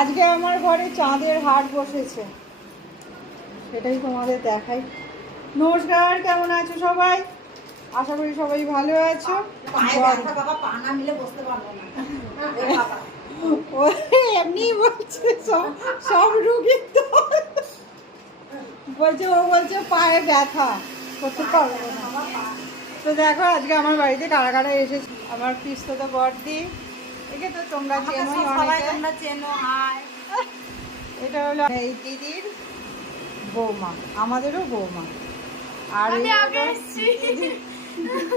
আজকে আমার ঘরে চাঁদের হাট বসেছে, সেটাই তোমাদের দেখাই। নমস্কার, কেমন আছো সবাই? আশা করি সবাই ভালো আছো। এমনি বলছে সব রুগী তো বলছে, ও বলছে পায়ে ব্যথা করতে পারবো না। তো দেখো আজকে আমার বাড়িতে কারা কারা এসেছে। আমার পিস্তত বড়দি, একে তো তোমরা চেনোই, তোমরা চেনো। এটা হলো এই দিদির বৌমা, আমাদেরও বৌমা। আর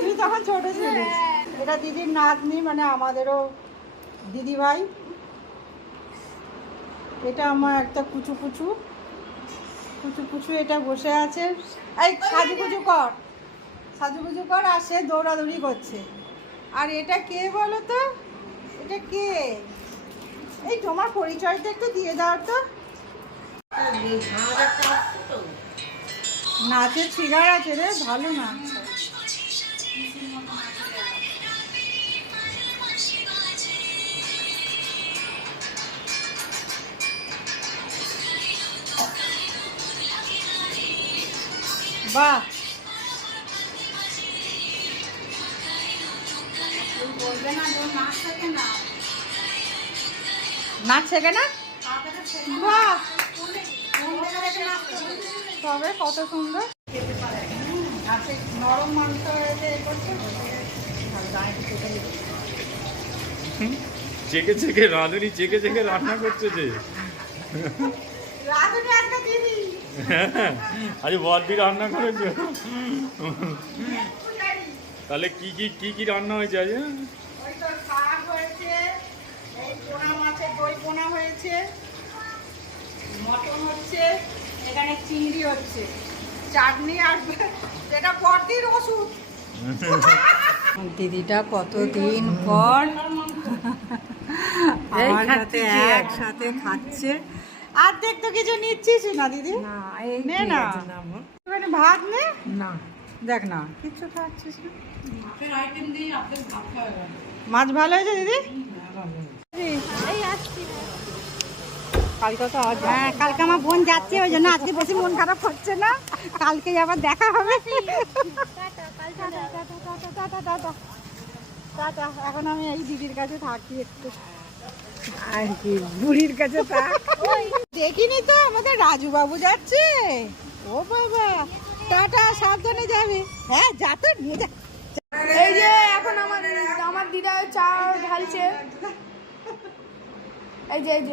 তুই তখন ছোট ছিলিস। এটা দিদির নাতনি, মানে আমাদেরও দিদি ভাই। এটা আমার একটা কুচু কুচু কুচু কুচু, এটা বসে আছে। এই সাজুগুজু কর, সাজুগুজু কর, আর সে দৌড়াদৌড়ি করছে। আর এটা কে বলো তো? এটা কে? এই তোমার পরিচয়টা একটু দিয়ে দাও তো। নাচের ফিগার আছে রে, ভালো নাচ। বাহ, নাচ শেখে না? বাহ, তবে কত সুন্দর। নরম মাংস হয়েছে, চেকে চেকে রাঁধুনি, চেকে চেকে রান্না করছে যে। আরে বড়দি রান্না করেছে। তাহলে কি কি কি কি রান্না হয়েছে আজ? ওই তো শাক হয়েছে, এই পোনা মাছের দই পোনা হয়েছে, মটন হচ্ছে, এখানে চিংড়ি হচ্ছে, চাটনি, আর যেটা বড়দির ওষুধ। দিদিটা কতদিন পর আমার সাথে একসাথে খাচ্ছে। আর দেখতো কিছু নিচ্ছিস না দিদি? নে না, ভাত নে না, দেখ না কিচ্ছু খাচ্ছিস না। মাছ ভালো হয়েছে দিদি? কালকে তো, হ্যাঁ কালকে আমার বোন যাচ্ছে, ওই জন্য আজকে বেশি মন খারাপ হচ্ছে না। কালকে আবার দেখা হবে। এখন আমি এই দিদির কাছে থাকি একটু, আর কি বুড়ির কাছে থাক। দেখিনি তো আমাদের রাজু বাবু যাচ্ছে। ও বাবা, টাটা, সাবধানে যাবে। হ্যাঁ যা, তো নিয়ে যা। এই যে এখন আমার দিদা চা ঢালছে। এই যে